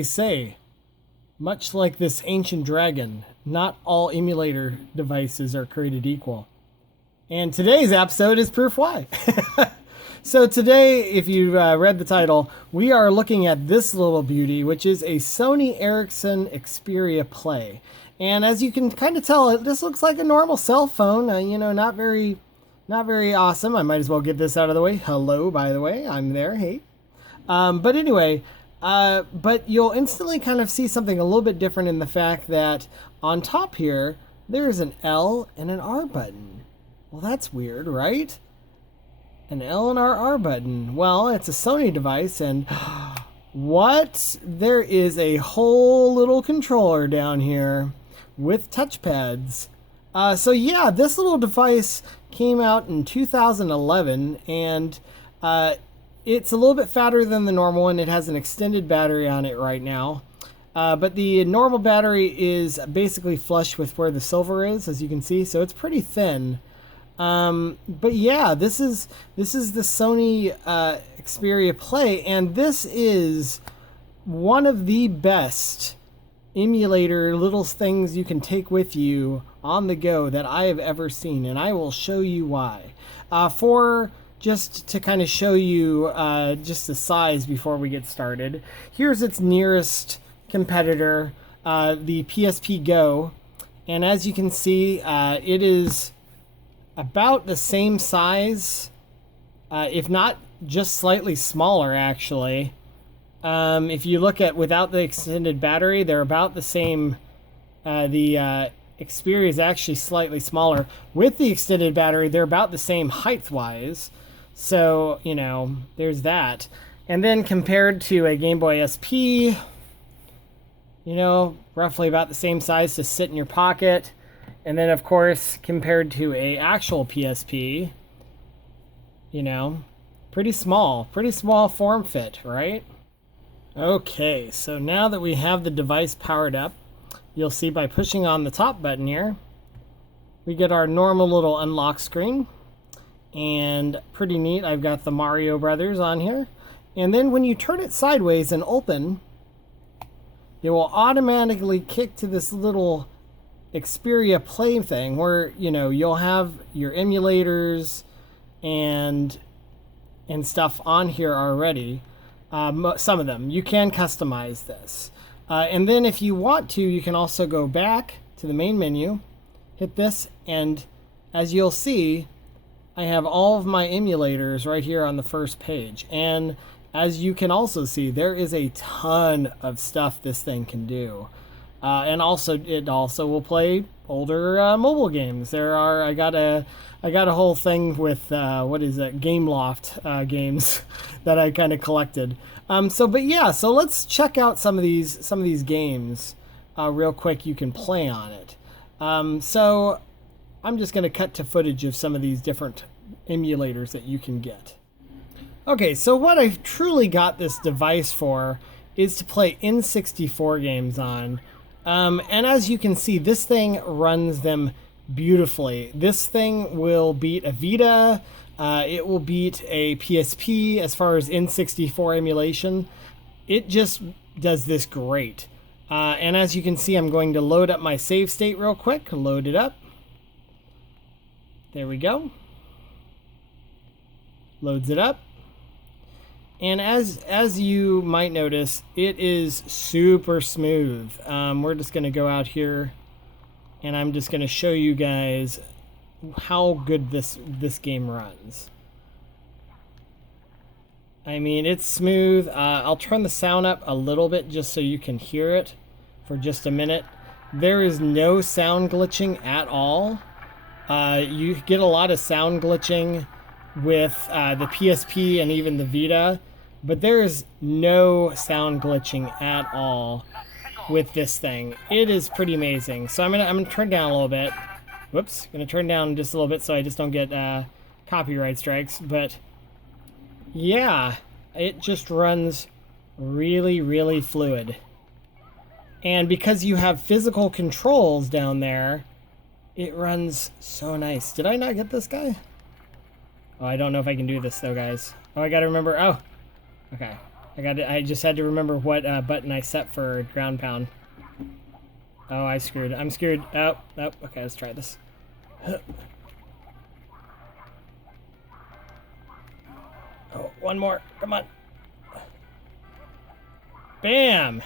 they say, much like this ancient dragon, not all emulator devices are created equal. And today's episode is proof why. So today, if you read the title, we are looking at this little beauty, which is a Sony Ericsson Xperia Play. And as you can kind of tell, this looks like a normal cell phone. You know, not very awesome. I might as well get this out of the way. Hello, by the way, I'm there. Hey. But anyway, but you'll instantly kind of see something a little bit different in the fact that on top here, there's an L and an R button. Well, that's weird, right? An L and R button. Well, it's a Sony device, and what? There is a whole little controller down here with touchpads. So yeah, this little device came out in 2011, and it's a little bit fatter than the normal one. It has an extended battery on it right now. But the normal battery is basically flush with where the silver is, as you can see, so it's pretty thin. But yeah, this is the Sony Xperia Play, and this is one of the best emulator little things you can take with you on the go that I have ever seen, and I will show you why. Just to kind of show you just the size before we get started, here's its nearest competitor, the PSP Go, and as you can see, it is about the same size, if not just slightly smaller, actually. If you look at without the extended battery, they're about the same. The Xperia is actually slightly smaller. With the extended battery, they're about the same height-wise. So, you know, there's that. And then compared to a Game Boy SP, you know, roughly about the same size to sit in your pocket. And then, of course, compared to a actual PSP, you know, pretty small form fit, right? Okay, so now that we have the device powered up, you'll see by pushing on the top button here, we get our normal little unlock screen. And pretty neat, I've got the Mario Brothers on here. And then when you turn it sideways and open, it will automatically kick to this little Xperia Play thing where, you know, you'll have your emulators and stuff on here already. Some of them. You can customize this. And then if you want to, you can also go back to the main menu, hit this, and as you'll see, I have all of my emulators right here on the first page. And as you can also see, there is a ton of stuff this thing can do. And also, it also will play older mobile games. I got a whole thing with Gameloft games that I kind of collected. So let's check out some of these games real quick. You can play on it. So I'm just going to cut to footage of some of these different emulators that you can get. Okay, so what I truly got this device for is to play N64 games on. And as you can see, this thing runs them beautifully. This thing will beat a Vita. It will beat a PSP as far as N64 emulation. It just does this great. And as you can see, I'm going to load up my save state real quick. Load it up. There we go. Loads it up. And as you might notice, it is super smooth. We're just going to go out here, and I'm just going to show you guys how good this game runs. I mean, it's smooth. I'll turn the sound up a little bit just so you can hear it for just a minute. There is no sound glitching at all. You get a lot of sound glitching with the PSP and even the Vita. But there is no sound glitching at all with this thing. It is pretty amazing. So I'm gonna turn down a little bit. Whoops, gonna turn down just a little bit so I just don't get copyright strikes. But yeah, it just runs really, really fluid. And because you have physical controls down there, it runs so nice. Did I not get this guy? Oh, I don't know if I can do this though, guys. Oh, I gotta remember. Oh, okay. I just had to remember what button I set for ground pound. Oh, I'm screwed. Oh, okay, let's try this. Oh, one more. Come on. Bam!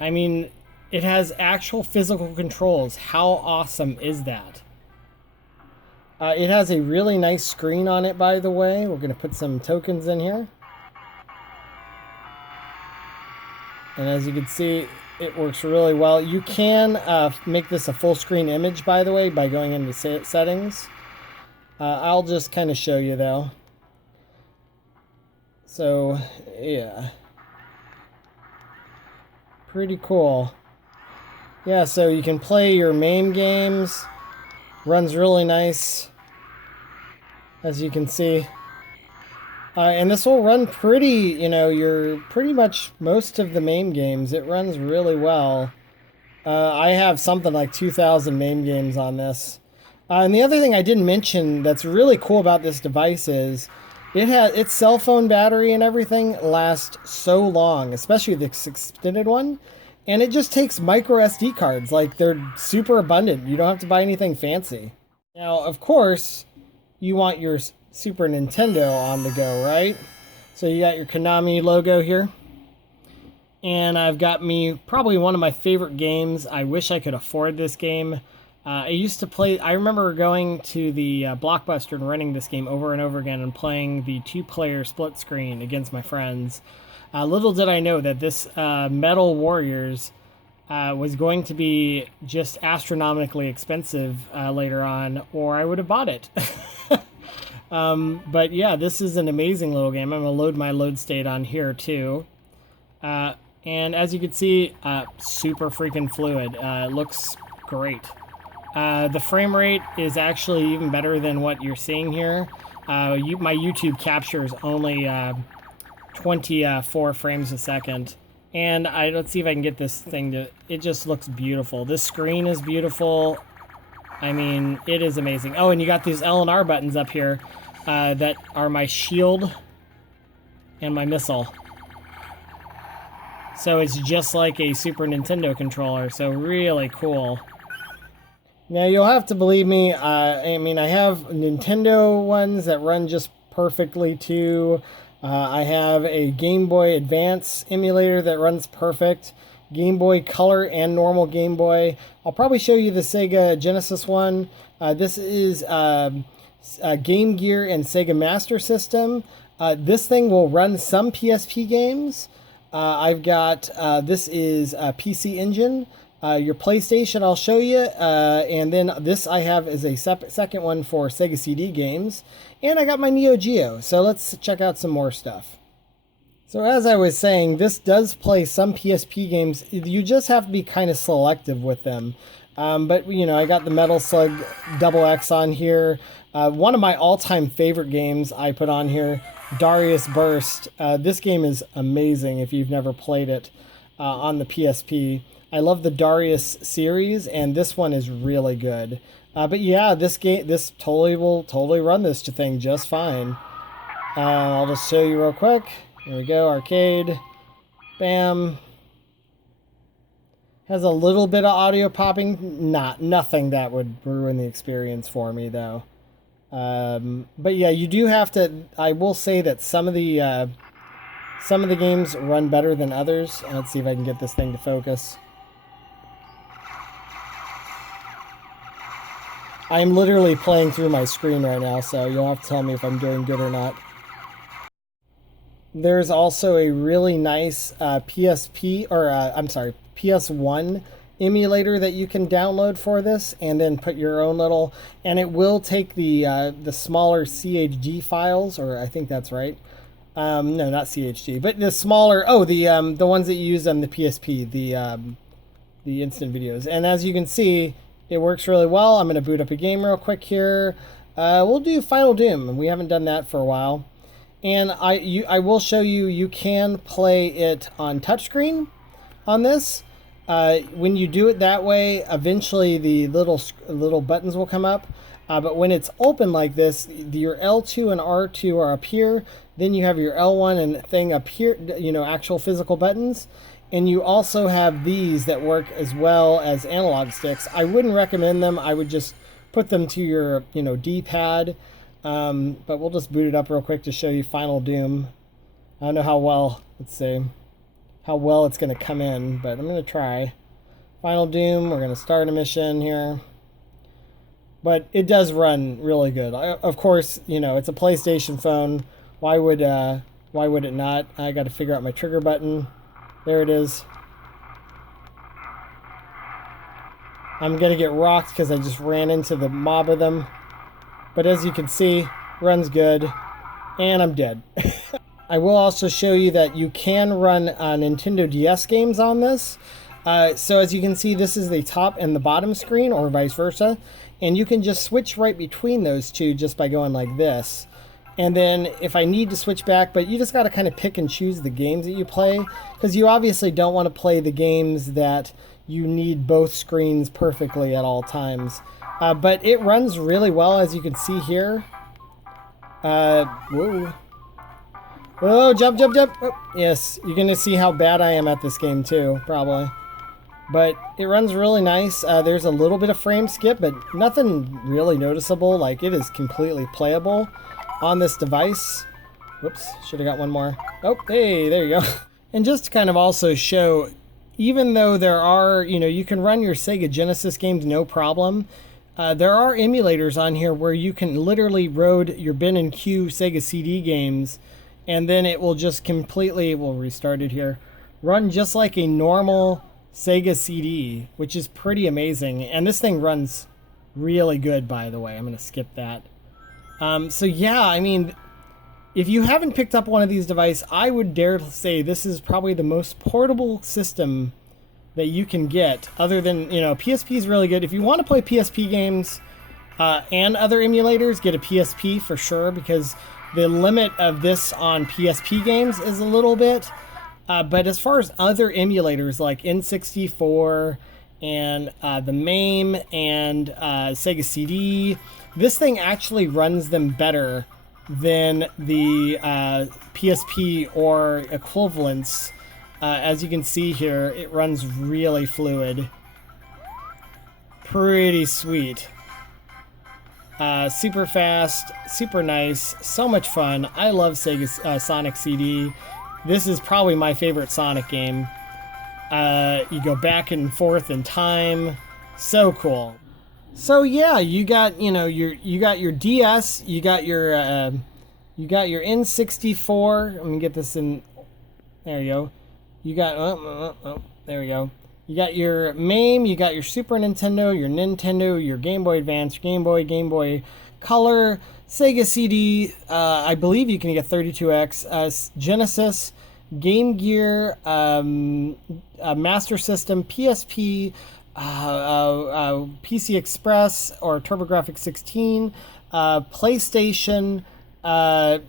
I mean, it has actual physical controls. How awesome is that? It has a really nice screen on it, by the way. We're going to put some tokens in here. And as you can see, it works really well. You can make this a full screen image, by the way, by going into settings. I'll just kind of show you, though. So, yeah. Pretty cool. Yeah, so you can play your main games. Runs really nice, as you can see. And this will run pretty, you're pretty much most of the MAME games. It runs really well. I have something like 2,000 MAME games on this. And the other thing I didn't mention that's really cool about this device is its cell phone battery and everything lasts so long, especially the extended one. And it just takes micro SD cards. Like, they're super abundant. You don't have to buy anything fancy. Now, of course, you want your Super Nintendo on the go, right? So you got your Konami logo here. And I've got me probably one of my favorite games. I wish I could afford this game. I used to play, I remember going to the Blockbuster and renting this game over and over again and playing the 2-player split screen against my friends. Little did I know that this Metal Warriors was going to be just astronomically expensive later on, or I would have bought it. But yeah, this is an amazing little game. I'm going to load my load state on here too. And as you can see, super freaking fluid. It looks great. The frame rate is actually even better than what you're seeing here. My YouTube captures only 24 frames a second. And let's see if I can get this thing to... It just looks beautiful. This screen is beautiful. I mean, it is amazing. Oh, and you got these L and R buttons up here that are my shield and my missile. So it's just like a Super Nintendo controller. So really cool. Now, you'll have to believe me. I mean, I have Nintendo ones that run just perfectly too. I have a Game Boy Advance emulator that runs perfect. Game Boy Color and normal Game Boy. I'll probably show you the Sega Genesis one. This is Game Gear and Sega Master System. This thing will run some PSP games. I've got, this is a PC Engine. Your PlayStation I'll show you. And then this I have is a second one for Sega CD games. And I got my Neo Geo. So let's check out some more stuff. So as I was saying, this does play some PSP games. You just have to be kind of selective with them. But, I got the Metal Slug XX on here. One of my all-time favorite games I put on here, Darius Burst. This game is amazing if you've never played it on the PSP. I love the Darius series, and this one is really good. But yeah, this will totally run this thing just fine. I'll just show you real quick. There we go, arcade. Bam. Has a little bit of audio popping. Nothing that would ruin the experience for me, though. But yeah, you do have to... I will say that some of the games run better than others. Let's see if I can get this thing to focus. I'm literally playing through my screen right now, so you'll have to tell me if I'm doing good or not. There's also a really nice PS1 emulator that you can download for this, and then put your own little, and it will take the smaller CHD files, or I think that's right. No, not CHD, but the smaller. Oh, the ones that you use on the PSP, the instant videos. And as you can see, it works really well. I'm going to boot up a game real quick here. We'll do Final Doom. We haven't done that for a while. And I will show you, you can play it on touchscreen on this. When you do it that way, eventually the little buttons will come up. But when it's open like this, your L2 and R2 are up here. Then you have your L1 and thing up here, you know, actual physical buttons. And you also have these that work as well as analog sticks. I wouldn't recommend them. I would just put them to your, you know, D-pad. But we'll just boot it up real quick to show you Final Doom. I don't know how well, let's see, how well it's going to come in, but I'm going to try. Final Doom, we're going to start a mission here. But it does run really good. Of course, you know, it's a PlayStation phone. Why would it not? I got to figure out my trigger button. There it is. I'm going to get rocked because I just ran into the mob of them. But as you can see, runs good. And I'm dead. I will also show you that you can run Nintendo DS games on this. So as you can see, this is the top and the bottom screen, or vice versa. And you can just switch right between those two just by going like this. And then if I need to switch back, but you just got to kind of pick and choose the games that you play, because you obviously don't want to play the games that you need both screens perfectly at all times. But it runs really well, as you can see here. Whoa. Whoa, jump, jump, jump. Oh, yes, you're going to see how bad I am at this game too, probably. But it runs really nice. There's a little bit of frame skip, but nothing really noticeable. Like, it is completely playable on this device. Whoops, should have got one more. Oh, hey, there you go. And just to kind of also show, even though there are, you know, you can run your Sega Genesis games no problem, there are emulators on here where you can literally load your bin and Q Sega CD games, and then it will just completely, we'll restart it here, run just like a normal Sega CD, which is pretty amazing. And this thing runs really good, by the way. I'm going to skip that. So yeah, I mean, if you haven't picked up one of these devices, I would dare to say this is probably the most portable system that you can get, other than, you know, PSP is really good. If you want to play PSP games and other emulators, get a PSP for sure, because the limit of this on PSP games is a little bit. But as far as other emulators like N64 and the MAME and Sega CD, this thing actually runs them better than the PSP or equivalents. As you can see here, it runs really fluid. Pretty sweet. Super fast, super nice, so much fun. I love Sega Sonic CD. This is probably my favorite Sonic game. You go back and forth in time. So cool. So yeah, you got, you know, you got your DS, you got your N64. Let me get this in. There you go. You got there we go. You got your MAME, you got your Super Nintendo, your Game Boy Advance, Game Boy Color, Sega CD. I believe you can get 32X, Genesis, Game Gear, Master System, PSP, PC Express or TurboGraphx 16, PlayStation, and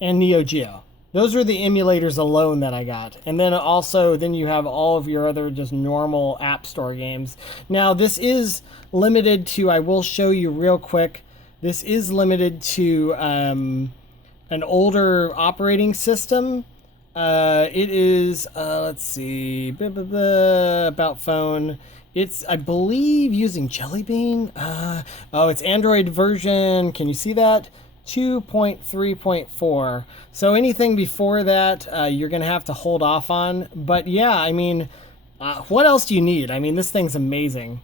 Neo Geo. Those are the emulators alone that I got. And then also, then you have all of your other just normal App Store games. Now, this is limited to, I will show you real quick, this is limited to an older operating system. It is, let's see, about phone. It's, I believe, using Jelly Bean. Oh, it's Android version. Can you see that? 2.3.4. So anything before that, you're going to have to hold off on. But yeah, I mean, what else do you need? I mean, this thing's amazing.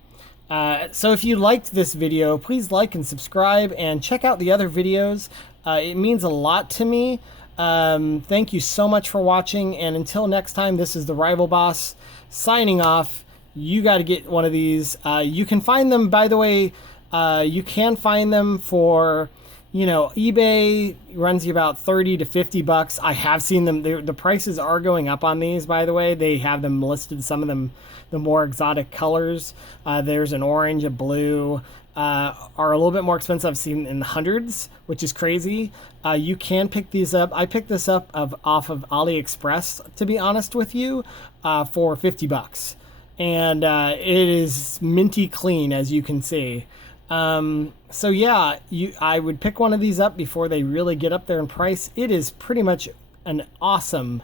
So if you liked this video, please like and subscribe and check out the other videos. It means a lot to me. Thank you so much for watching. And until next time, this is the Rivalboss signing off. You got to get one of these. You can find them, by the way, you can find them for, you know, eBay runs you about 30 to 50 bucks. I have seen them. The prices are going up on these, by the way. They have them listed, some of them, the more exotic colors. There's an orange, a blue, are a little bit more expensive. I've seen in the hundreds, which is crazy. You can pick these up. I picked this up off of AliExpress, to be honest with you, for 50 bucks. And it is minty clean, as you can see. So yeah, I would pick one of these up before they really get up there in price. It is pretty much an awesome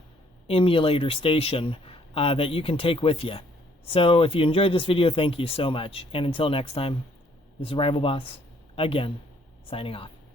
emulator station that you can take with you. So if you enjoyed this video, thank you so much. And until next time, this is Rivalboss, again, signing off.